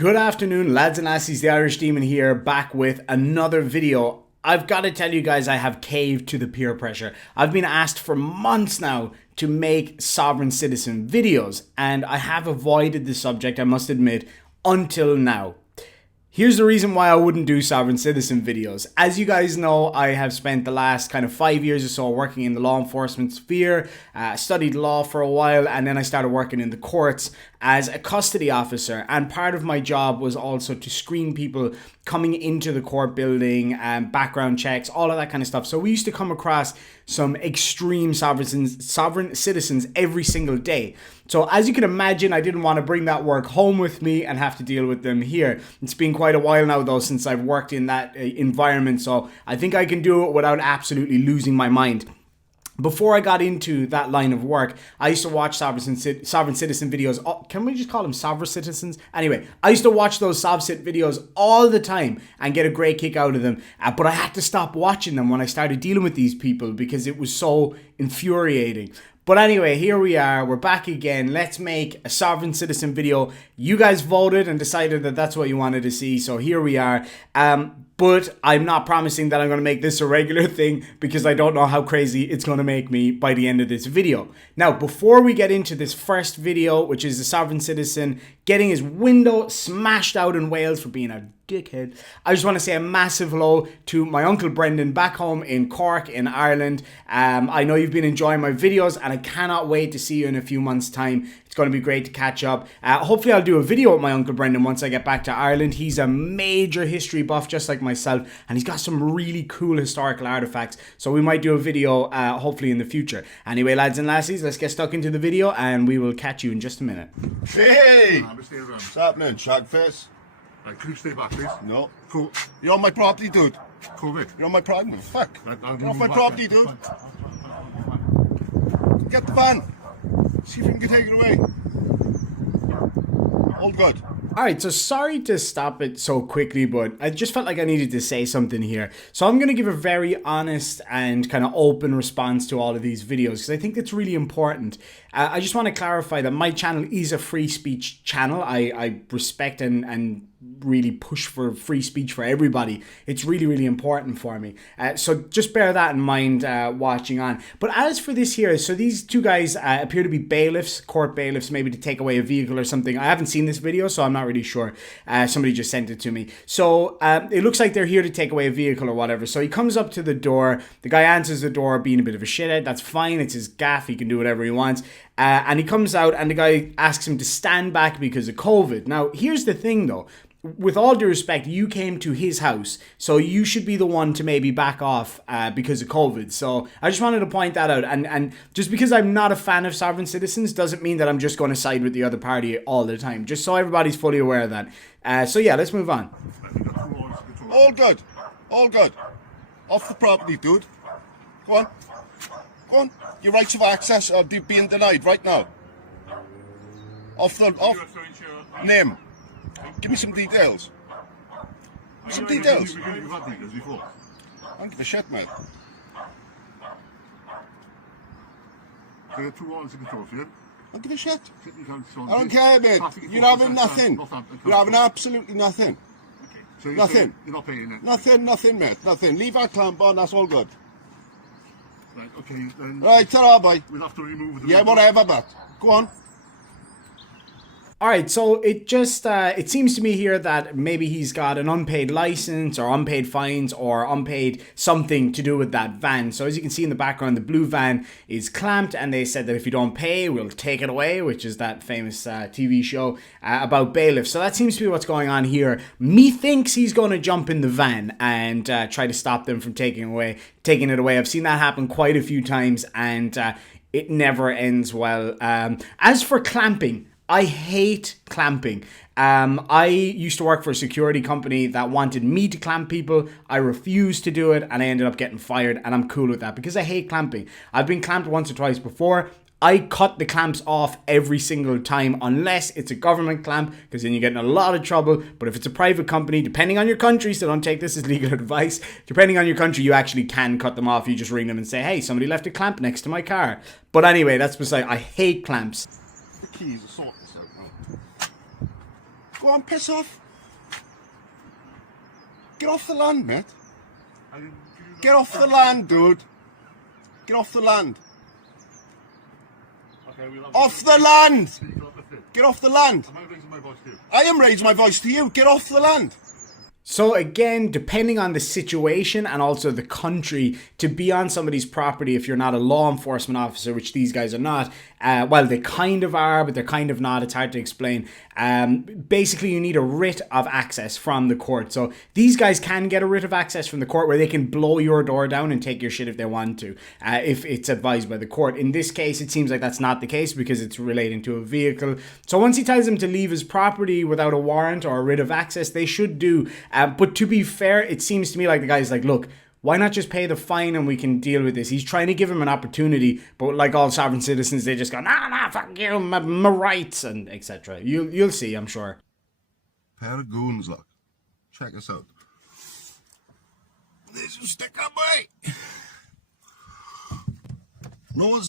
Good afternoon, lads and lassies, the Irish Demon here, back with another video. I've got to tell you guys, I have caved to the peer pressure. I've been asked for months now to make sovereign citizen videos, and I have avoided the subject, I must admit, until now. Here's the reason why I wouldn't do sovereign citizen videos. As you guys know, I have spent the last kind of 5 years or so working in the law enforcement sphere, studied law for a while, and then I started working in the courts as a custody officer. And part of my job was also to screen people coming into the court building, background checks, all of that kind of stuff. So we used to come across some extreme sovereign citizens every single day. So as you can imagine, I didn't want to bring that work home with me and have to deal with them here. It's been quite a while now though since I've worked in that environment, so I think I can do it without absolutely losing my mind. Before I got into that line of work, I used to watch sovereign citizen videos. Oh, can we just call them sovereign citizens? Anyway, I used to watch those SovCit videos all the time and get a great kick out of them. But I had to stop watching them when I started dealing with these people because it was so infuriating. But anyway, here we are. We're back again. Let's make a sovereign citizen video. You guys voted and decided that that's what you wanted to see. So here we are. But I'm not promising that I'm going to make this a regular thing because I don't know how crazy it's going to make me by the end of this video. Now, before we get into this first video, which is a sovereign citizen getting his window smashed out in Wales for being a dickhead, I just want to say a massive hello to my Uncle Brendan back home in Cork in Ireland. I know you've been enjoying my videos and I cannot wait to see you in a few months' time. It's going to be great to catch up. Hopefully I'll do a video with my Uncle Brendan once I get back to Ireland. He's a major history buff just like myself, and he's got some really cool historical artifacts, so we might do a video hopefully in the future. Anyway, lads and lassies, let's get stuck into the video and we will catch you in just a minute. Hey! What's happening, shagface? Can you stay back, please? No. Cool. You're on my property, dude. Cool, You're on my property. Fuck. I'll You're give off you my back property, then. dude. Get the van. See if we can take it away. All good. Alright, so sorry to stop it so quickly, but I just felt like I needed to say something here. So I'm going to give a very honest and kind of open response to all of these videos because I think it's really important. I just want to clarify that my channel is a free speech channel. I respect and really push for free speech for everybody. It's really, really important for me. So just bear that in mind watching on. But as for this here, so these two guys appear to be bailiffs, court bailiffs, maybe to take away a vehicle or something. I haven't seen this video, so I'm not really sure. Somebody just sent it to me. So it looks like they're here to take away a vehicle or whatever. So he comes up to the door. The guy answers the door being a bit of a shithead. That's fine. It's his gaff. He can do whatever he wants. And he comes out and the guy asks him to stand back because of COVID. Now, here's the thing though. With all due respect, you came to his house, so you should be the one to maybe back off because of COVID. So I just wanted to point that out. And just because I'm not a fan of sovereign citizens doesn't mean that I'm just going to side with the other party all the time. Just so everybody's fully aware of that. So yeah, let's move on. All good. All good. Off the property, dude. Go on. Go on. Your rights of access are being denied right now. Off. Name. Give me some details. Some details. You've had details before. I don't give a shit, mate. So there are 2 warrants in control for you. I don't give a shit. I I don't care, mate. You're having nothing. You're having absolutely nothing. Okay. So Nothing. You're not paying it. Nothing, mate. Nothing. Leave our clamp on, that's all good. Right, okay, then Right, ta-ra, bye. we'll have to remove the Yeah, window. whatever, but go on. Alright, so it just, it seems to me here that maybe he's got an unpaid license or unpaid fines or unpaid something to do with that van. So as you can see in the background, the blue van is clamped and they said that if you don't pay, we'll take it away, which is that famous TV show about bailiffs. So that seems to be what's going on here. Methinks he's going to jump in the van and try to stop them from taking it away. I've seen that happen quite a few times and it never ends well. As for clamping, I hate clamping. I used to work for a security company that wanted me to clamp people. I refused to do it and I ended up getting fired, and I'm cool with that because I hate clamping. I've been clamped once or twice before. I cut the clamps off every single time unless it's a government clamp, because then you get in a lot of trouble. But if it's a private company, depending on your country, so don't take this as legal advice, depending on your country, you actually can cut them off. You just ring them and say, hey, somebody left a clamp next to my car. But anyway, that's beside. I hate clamps. The keys are sorted this out now. Go on, piss off. Get off the land, mate. Get off the land, dude. Get off the land. Okay, we'll have Off the land! Speak up a bit. Get off the land. Am I raising my voice to you? I am raising my voice to you. Get off the land. So again, depending on the situation and also the country, to be on somebody's property if you're not a law enforcement officer, which these guys are not, well, they kind of are, but they're kind of not. It's hard to explain. Basically, you need a writ of access from the court. So these guys can get a writ of access from the court where they can blow your door down and take your shit if they want to, if it's advised by the court. In this case, it seems like that's not the case because it's relating to a vehicle. So once he tells them to leave his property without a warrant or a writ of access, they should do. But to be fair, it seems to me like the guy's like, look, why not just pay the fine and we can deal with this? He's trying to give him an opportunity, but like all sovereign citizens, they just go, nah, fuck you, my rights, and etc. You'll see, I'm sure. Pair of goons, look. Check us out. There's a stick up, boy. No one's...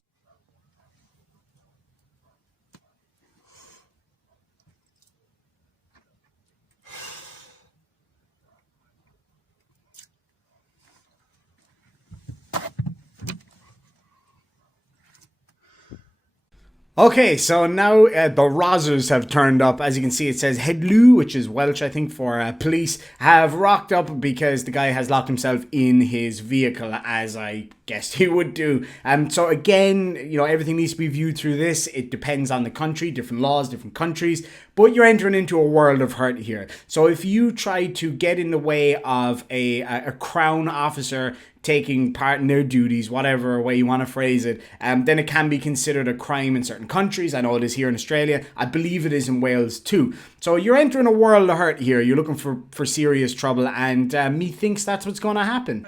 Okay, so now the Rozzers have turned up. As you can see, it says Headloo, which is Welsh, I think, for police, have rocked up because the guy has locked himself in his vehicle, as I guessed he would do. So again, you know, everything needs to be viewed through this. It depends on the country, different laws, different countries, but you're entering into a world of hurt here. So if you try to get in the way of a crown officer taking part in their duties, whatever way you want to phrase it, then it can be considered a crime in certain countries. I know it is here in Australia. I believe it is in Wales too. So you're entering a world of hurt here. You're looking for serious trouble, and methinks that's what's going to happen.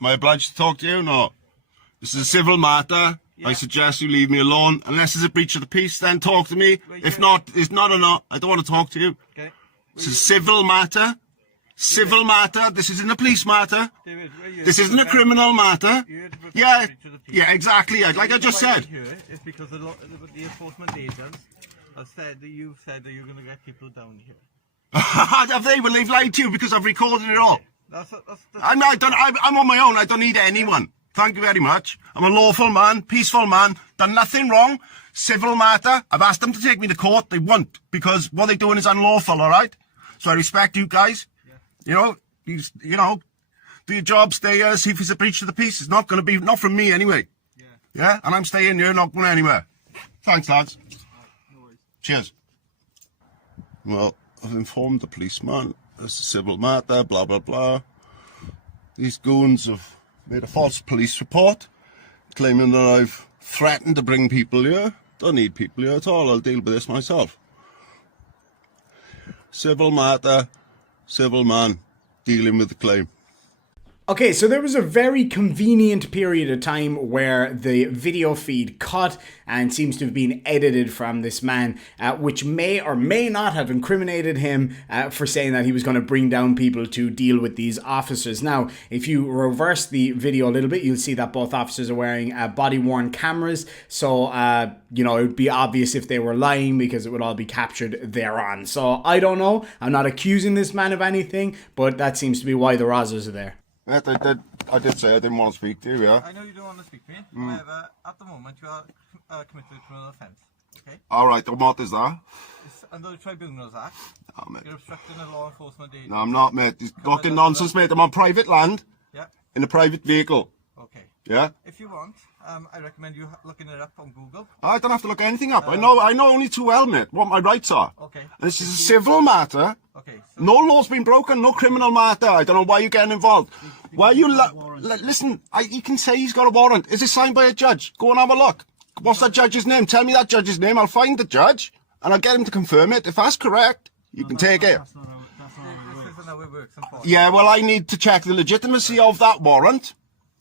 Am I obliged to talk to you? No. This is a civil matter. Yeah. I suggest you leave me alone. Unless it's a breach of the peace, then talk to me. If not, it's not or not. I don't want to talk to you. Okay. This is a civil matter. Civil matter. This isn't a police matter. This isn't a criminal matter. Yeah, exactly. Like I just said. It's because the enforcement agents have said that you've said that you're going to get people down here. Have they? Well, they've lied to you because I've recorded it all. I'm on my own. I don't need anyone. Thank you very much. I'm a lawful man, peaceful man, done nothing wrong. Civil matter. I've asked them to take me to court. They won't, because what they're doing is unlawful, all right? So I respect you guys. You know, do your job, stay here, see if it's a breach of the peace. It's not going to be, not from me anyway. Yeah? And I'm staying here, not going anywhere. Thanks, lads. No worries. Cheers. Well, I've informed the policeman. It's a civil matter, blah, blah, blah. These goons have made a false police report, claiming that I've threatened to bring people here. Don't need people here at all. I'll deal with this myself. Civil matter. Civil man dealing with the claim. Okay, so there was a very convenient period of time where the video feed cut and seems to have been edited from this man, which may or may not have incriminated him for saying that he was going to bring down people to deal with these officers. Now, if you reverse the video a little bit, you'll see that both officers are wearing body-worn cameras. So, you know, it would be obvious if they were lying because it would all be captured thereon. So, I don't know. I'm not accusing this man of anything, but that seems to be why the Rozzers are there. Yes, I did say I didn't want to speak to you, yeah? I know you don't want to speak to me. However, at the moment you are committed a criminal offence. Okay? Alright, and what is that? It's under the Tribunals Act. Oh, mate. You're obstructing a law enforcement agency. No, I'm not, mate. This fucking nonsense, mate. I'm on private land. Yeah. In a private vehicle. Okay. Yeah? If you want, I recommend you looking it up on Google. I don't have to look anything up. I know only too well, mate, what my rights are. Okay. And this is a civil matter. Okay. So no law's been broken, no criminal matter. I don't know why you're getting involved. Why are you... Listen, he can say he's got a warrant. Is it signed by a judge? Go and have a look. What's that judge's name? Tell me that judge's name. I'll find the judge and I'll get him to confirm it. If that's correct, you can take it. This isn't how it works, yeah, well, I need to check the legitimacy of that warrant.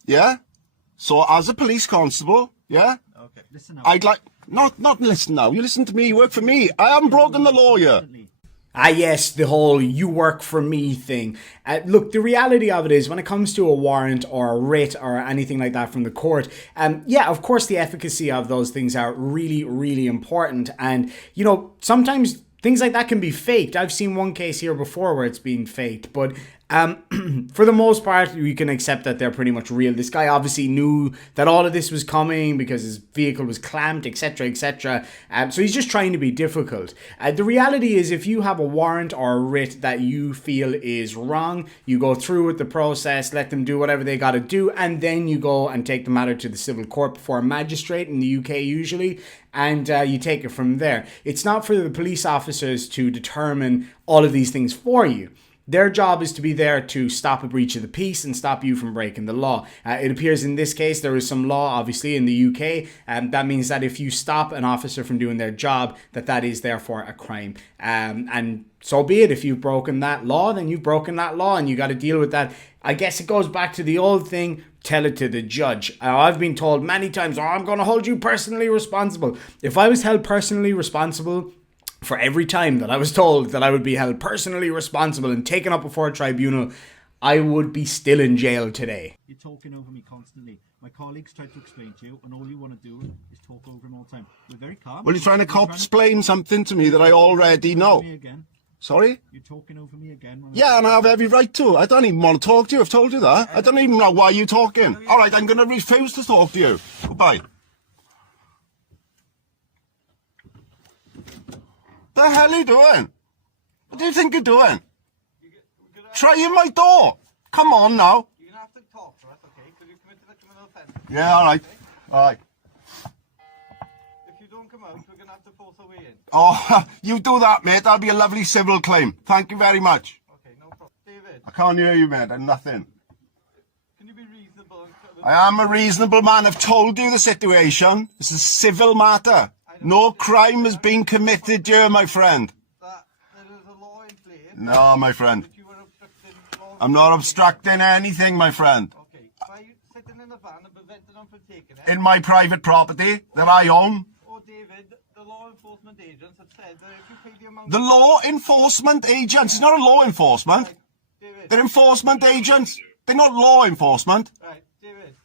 Yeah? So, as a police constable, yeah? Okay. Listen now. I'd like... Not listen now. You listen to me. You work for me. I haven't broken the law yet. Ah, yes, the whole you work for me thing. Look, the reality of it is when it comes to a warrant or a writ or anything like that from the court, yeah, of course, the efficacy of those things are really, really important. And, you know, sometimes things like that can be faked. I've seen one case here before where it's been faked, but for the most part, we can accept that they're pretty much real. This guy obviously knew that all of this was coming because his vehicle was clamped, etc., etc. So he's just trying to be difficult. The reality is, if you have a warrant or a writ that you feel is wrong, you go through with the process, let them do whatever they got to do, and then you go and take the matter to the civil court before a magistrate in the UK usually, and you take it from there. It's not for the police officers to determine all of these things for you. Their job is to be there to stop a breach of the peace and stop you from breaking the law. It appears in this case there is some law, obviously, in the UK, and that means that if you stop an officer from doing their job, that is therefore a crime. And so be it. If you've broken that law, then you've broken that law, and you got to deal with that. I guess it goes back to the old thing, tell it to the judge. I've been told many times, I'm going to hold you personally responsible. If I was held personally responsible for every time that I was told that I would be held personally responsible and taken up before a tribunal, I would be still in jail today. You're talking over me constantly. My colleagues tried to explain to you, and all you want to do is talk over him all the time. We're very calm. Well, you're trying to explain something to me that I already know. Sorry? You're talking over me again. Yeah, and I have every right to. I don't even want to talk to you. I've told you that. I don't even know why you're talking. All right, I'm going to refuse to talk to you. Goodbye. The hell are you doing? What do you think you're doing? Trying my door. Come on now. You're going to have to talk to us, okay? Because you committed a criminal offence. Yeah, all right. All right. If you don't come out, we're going to have to force our way in. Oh, you do that, mate. That'll be a lovely civil claim. Thank you very much. Okay, no problem. David, I can't hear you, mate. I'm nothing. can you be reasonable? I am a reasonable man. I've told you the situation. It's a civil matter. No crime has been committed here, my friend. That there is a law in place. No, my friend. That you were obstructing law. I'm not obstructing anything, my friend. Okay, by sitting in the van and preventing them from taking it. In my private property that I own. Oh, David, the law enforcement agents have said that if you pay the amount... The law enforcement agents. It's not a law enforcement. Right, David. They're enforcement agents. They're not law enforcement. Right, David.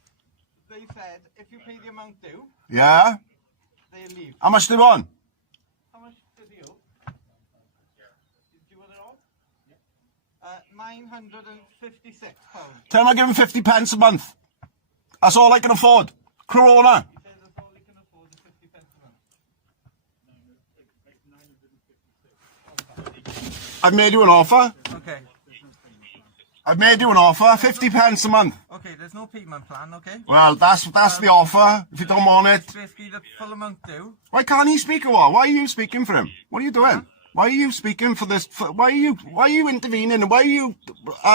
They said if you pay the amount due, Yeah? they leave. How much do you want? How much did you owe? Did you want it all? £956. Tell them I give them 50 pence a month. That's all I can afford. Corona. He says that's all he can afford is 50 pence a month. I've made you an offer. Okay. I've made you an offer. 50 pence a month. Okay, there's no payment plan, okay? Well, that's the offer. If you don't want it. It's basically the full amount due. Why can't he speak or what? Why are you speaking for him? What are you doing? Why are you speaking for this? Why are you intervening? And why are you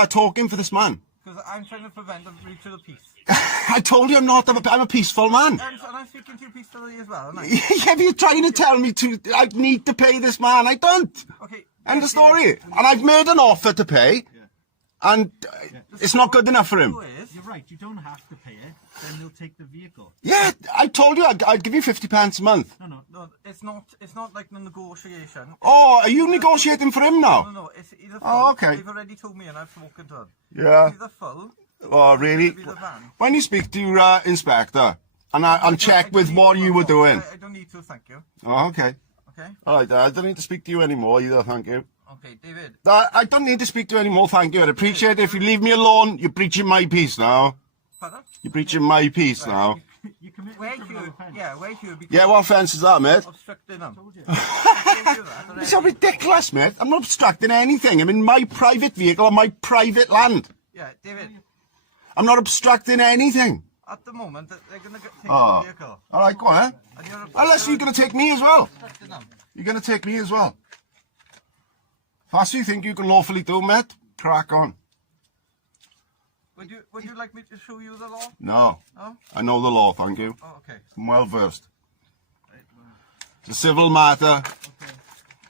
talking for this man? Because I'm trying to prevent a breach of the peace. I told you I'm not. I'm a peaceful man. And I'm speaking to you peacefully as well, aren't I? Yeah, but you're trying to tell me I need to pay this man. I don't. Okay. End of story. And I've made an offer to pay. And it's not good enough for him. You're right, you don't have to pay it, then they'll take the vehicle. Yeah, I told you I'd give you 50 pence a month. No, it's not like the negotiation. Oh, are you negotiating for him now? No, it's either full. Oh, okay. They've already told me and I've spoken to them. Yeah. It's either full. Oh, really? It'll be the van. When you speak to your inspector and check with what you were doing. I don't need to, thank you. Oh, okay. Okay? All right, I don't need to speak to you anymore either, thank you. Okay, David. I don't need to speak to you anymore, thank you. I'd appreciate it if you leave me alone. You're breaching my peace now. Pardon? You're breaching my peace now. You commit Where a criminal you? offence. Yeah, where you? Because Yeah, what offence is that, mate? obstructing them. Told you. I told you that already. It's so ridiculous, mate. I'm not obstructing anything. I'm in my private vehicle on my private land. Yeah, David. I'm not obstructing anything. At the moment, they're going to take Oh. the vehicle. All right, go on, eh? And you're Unless you're going to take me as well. obstructing them. You're going to take me as well. If that's what you think you can lawfully do, mate, crack on. Would you like me to show you the law? No, No? I know the law, thank you. Oh, okay. I'm well versed. It's a civil matter.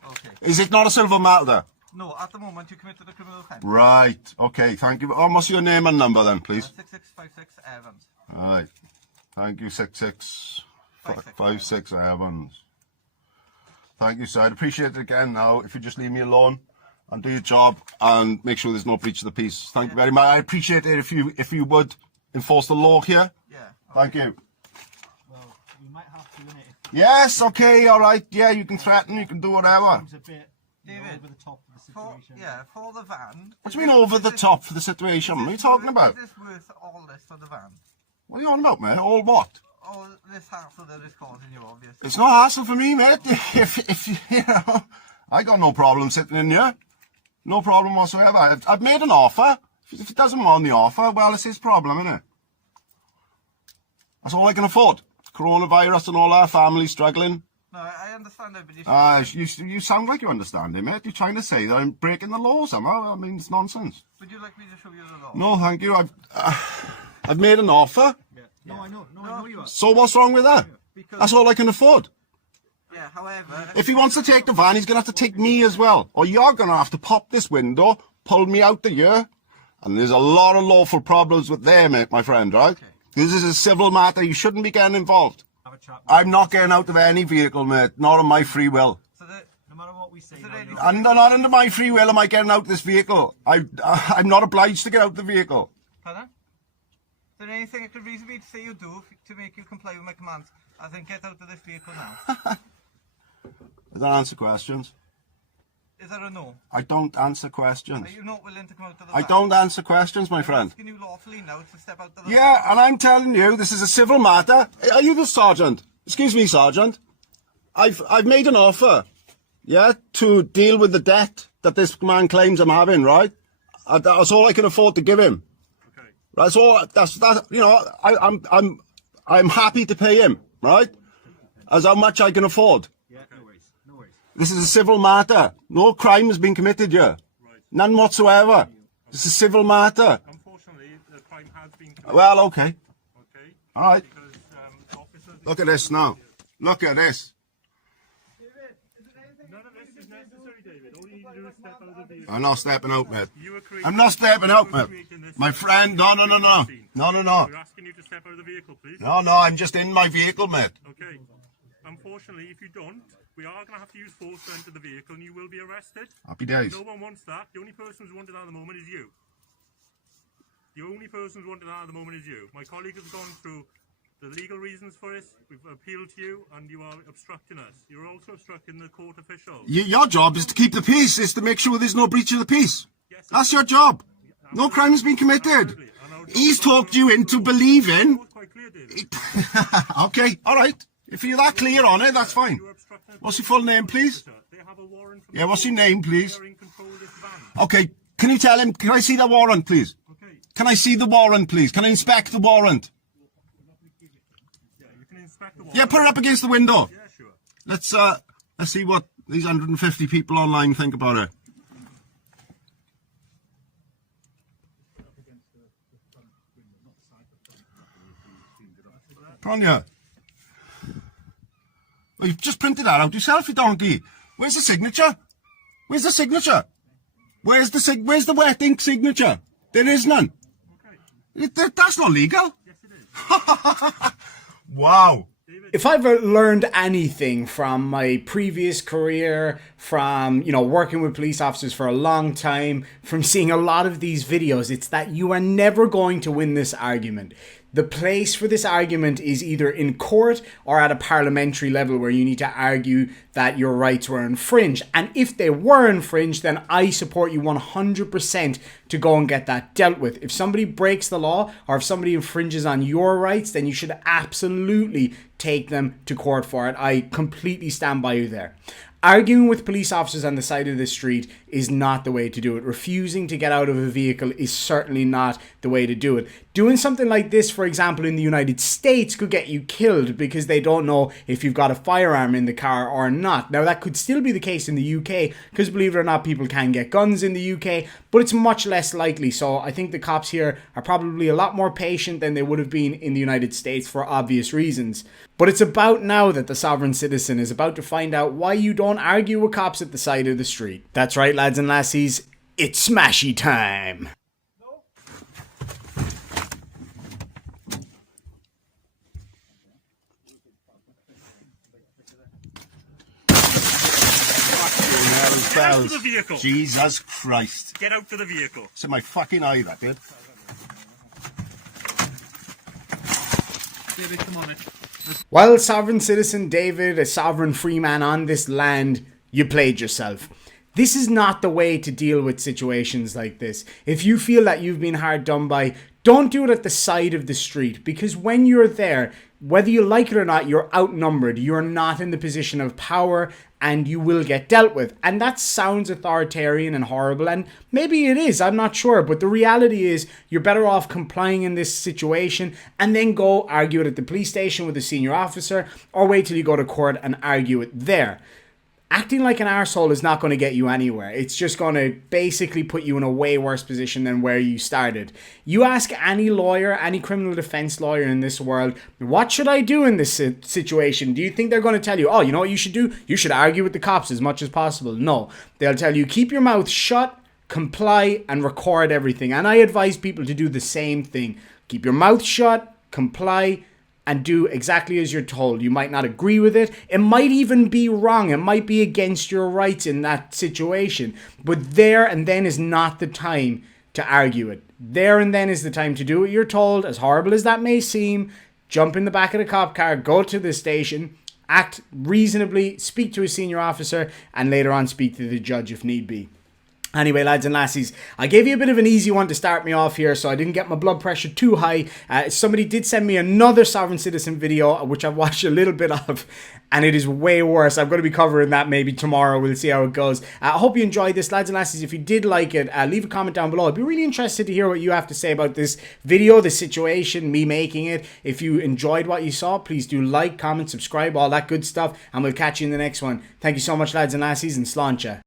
Okay. Is it not a civil matter? No, at the moment you committed a criminal offence. Right, okay, thank you. What's your name and number then, please? 6656 Evans. All right. Thank you, 6656 Evans. Thank you, sir. I'd appreciate it again now if you just leave me alone and do your job and make sure there's no breach of the peace. Thank you very much. I appreciate it if you would enforce the law here. Yeah. Thank you. Well, we might have to, innit? Yes, okay, all right. Yeah, you can threaten, you can do whatever. Seems a bit David, over the top of the For, situation. yeah, for the van. What do you mean over the top for the situation? What are you talking about? Is this worth all this for the van? What are you on about, mate? All what? All this hassle that is causing you, obviously. It's no hassle for me, mate. If you know, I got no problem sitting in here. No problem whatsoever. I've made an offer. If he doesn't want the offer, well, it's his problem, isn't it? That's all I can afford. Coronavirus and all our family struggling. No, I understand that, but You sound like you understand it, mate. You're trying to say that I'm breaking the law somehow. I mean, it's nonsense. would you like me to show you the law? No, thank you. I've made an offer. Yeah. No, I know. No, I know you are. So what's wrong with that? Because, That's all I can afford. yeah, however... If he wants to take the van, he's going to have to take me as well. Or you're going to have to pop this window, pull me out the here. And there's a lot of lawful problems with there, mate, my friend, right? Okay. This is a civil matter. You shouldn't be getting involved. Have a chat. I'm not getting out of any vehicle, mate. Not on my free will. So that, No matter what we say, So now then- you're- And not under my free will am I getting out of this vehicle. I'm not obliged to get out of the vehicle. pardon? Is there anything I could reasonably say you do to make you comply with my commands? I think get out of this vehicle now. I don't answer questions. Is that a no? I don't answer questions. Are you not willing to come out of the I van? don't answer questions, my I'm friend. asking you lawfully now to step out of the Yeah, and I'm telling you, this is a civil matter. Are you the sergeant? Excuse me, sergeant. I've made an offer, yeah, to deal with the debt that this man claims I'm having, right? That's all I can afford to give him. Okay. That's all. That's that. You know, I'm happy to pay him, right? As how much I can afford. Yeah, no worries. No worries. This is a civil matter. No crime has been committed here. Right. None whatsoever. It's a civil matter. Unfortunately, the crime has been committed. Well, okay. Okay. All right. Because officers. Look at this now. Look at this. None of this is necessary, David. All you need to do is step out of the vehicle. I'm not stepping out, mate. You were creating- I'm not stepping out, you were mate. creating this- My friend, no. No. We're asking you to step out of the vehicle, please. No, I'm just in my vehicle, mate. Okay. Unfortunately, if you don't, we are going to have to use force to enter the vehicle and you will be arrested. Happy days. No one wants that. The only person who's wanted that at the moment is you. The only person who's wanted that at the moment is you. My colleague has gone through the legal reasons for this. We've appealed to you and you are obstructing us. You're also obstructing the court officials. Your job is to keep the peace, is to make sure there's no breach of the peace. Yes, That's your job. No crime has been committed. absolutely. And our job He's is also talked you into believing. It's quite clear, David. Okay, all right. If you're that clear on it, that's fine. You're obstructing What's your full name, please? They have a warrant from Yeah, what's your name, please? They're in control of this van. Okay, can you tell him, can I see the warrant, please? Okay. Can I see the warrant, please? Can I inspect the warrant? Yeah, you can inspect the warrant. Yeah, put it up against the window. Yeah, sure. Let's see what these 150 people online think about it. Pronya. Well, you've just printed that out yourself, you donkey. Where's the signature? Where's the signature? Where's the wet ink signature? There is none. That's not legal. Yes, it is. Wow. If I've learned anything from my previous career, from, working with police officers for a long time, from seeing a lot of these videos, it's that you are never going to win this argument. The place for this argument is either in court or at a parliamentary level where you need to argue that your rights were infringed. And if they were infringed, then I support you 100% to go and get that dealt with. If somebody breaks the law or if somebody infringes on your rights, then you should absolutely take them to court for it. I completely stand by you there. Arguing with police officers on the side of the street is not the way to do it. Refusing to get out of a vehicle is certainly not the way to do it. Doing something like this, for example, in the United States could get you killed because they don't know if you've got a firearm in the car or not. Now, that could still be the case in the UK because, believe it or not, people can get guns in the UK, but it's much less likely. So I think the cops here are probably a lot more patient than they would have been in the United States for obvious reasons. But it's about now that the sovereign citizen is about to find out why you don't argue with cops at the side of the street. That's right, lads and lassies, it's smashy time. Get out of the vehicle. Jesus Christ. Get out of the vehicle. It's in my fucking eye, that did. David, come on in. Well, sovereign citizen David, a sovereign free man on this land, you played yourself. This is not the way to deal with situations like this. If you feel that you've been hard done by, don't do it at the side of the street, because when you're there, whether you like it or not, you're outnumbered. You're not in the position of power and you will get dealt with. And that sounds authoritarian and horrible, and maybe it is, I'm not sure. But the reality is you're better off complying in this situation and then go argue it at the police station with a senior officer, or wait till you go to court and argue it there. Acting like an arsehole is not going to get you anywhere. It's just going to basically put you in a way worse position than where you started. You ask any lawyer, any criminal defense lawyer in this world, what should I do in this situation? Do you think they're going to tell you, oh, you know what you should do? You should argue with the cops as much as possible. No, they'll tell you, keep your mouth shut, comply, and record everything. And I advise people to do the same thing. Keep your mouth shut, comply, and do exactly as you're told. You might not agree with it. It might even be wrong. It might be against your rights in that situation. But there and then is not the time to argue it. There and then is the time to do what you're told, as horrible as that may seem. Jump in the back of the cop car, go to the station, act reasonably, speak to a senior officer, and later on speak to the judge if need be. Anyway, lads and lassies, I gave you a bit of an easy one to start me off here, so I didn't get my blood pressure too high. Somebody did send me another sovereign citizen video, which I've watched a little bit of, and it is way worse. I'm going to be covering that maybe tomorrow. We'll see how it goes. I hope you enjoyed this, lads and lassies. If you did like it, leave a comment down below. I'd be really interested to hear what you have to say about this video, the situation, me making it. If you enjoyed what you saw, please do like, comment, subscribe, all that good stuff, and we'll catch you in the next one. Thank you so much, lads and lassies, and sláinte.